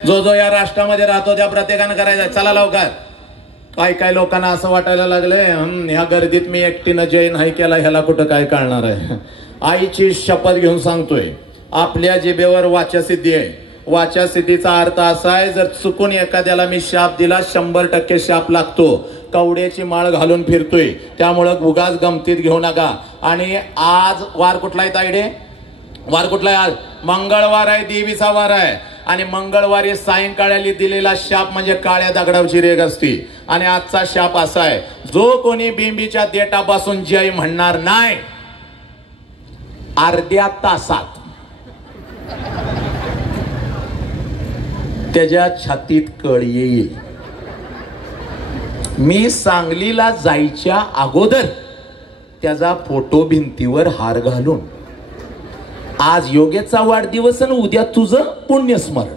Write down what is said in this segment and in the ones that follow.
जो जो या राष्ट्रामध्ये राहतो त्या प्रत्येकानं करायचा। चला लवकर। काय काय लोकांना असं वाटायला लागलंय ह्या गर्दीत मी एकटीनं जय नाही केला, ह्याला कुठं काय कळणार आहे। आईची शपथ घेऊन सांगतोय, आपल्या जिभेवर वाचासिद्धी आहे। वाचासिद्धीचा अर्थ असा आहे, जर चुकून एखाद्याला मी शाप दिला 100% शाप लागतो। कवड्याची माळ घालून फिरतोय, त्यामुळे उगाच गमतीत घेऊ नका। आणि आज वार कुठला आहे ताईडे? वार कुठला आहे? आज मंगळवार आहे, देवीचा वार आहे। आणि मंगळवारी सायंकाळी दिलेला शाप म्हणजे काळ्या दगडावची रेग असती। आणि आजचा शाप असा आहे, जो कोणी बिंबीच्या देठापासून जय म्हणणार नाही, अर्ध्या तासात त्याच्या छातीत कळ येईल। मी सांगलीला जायच्या अगोदर त्याचा फोटो भिंतीवर हार घालून, आज योगेशचा वाढदिवस आणि उद्या तुझं पुण्यस्मरण,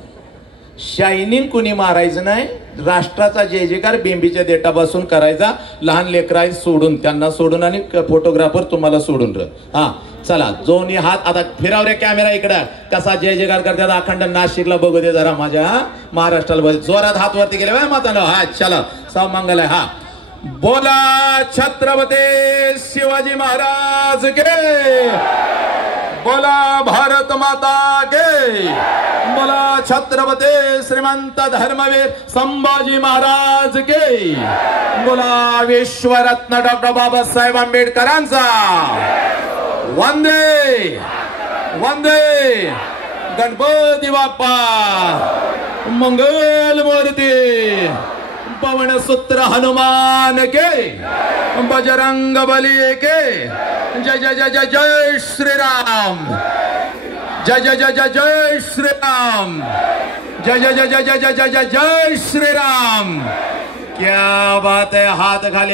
शायनिंग कुणी मारायचं नाही। राष्ट्राचा जय जयकार बेंबीच्या देठापासून करायचा। लहान लेकराई सोडून, त्यांना सोडून आणि फोटोग्राफर तुम्हाला सोडून हा चला दोन्ही हात आता फिराव रे कॅमेरा इकडं। कसा जय जयकार करतात अखंड नाशिकला बघू दे जरा, माझ्या महाराष्ट्राला बघू। जोरात हात वरती गेले बाय मातानो। हा चला सब मंगल आहे। हा बोला छत्रपती शिवाजी महाराज के, बोला भारत माता के, बोला छत्रपती श्रीमंत धर्मवीर संभाजी महाराज के, बोला विश्वरत्न डॉक्टर बाबासाहेब आंबेडकरांचा वंदे वंदे गणपती बाप्पा मंगल मूर्ती पवन सूत्र हनुमान के, बजरंग बली के, जय जय जय जय जय श्री राम, जय जय जय जय जय श्री राम, जय जय जय जय जय जय जय जय श्री राम। क्या बात है। हाथ खाली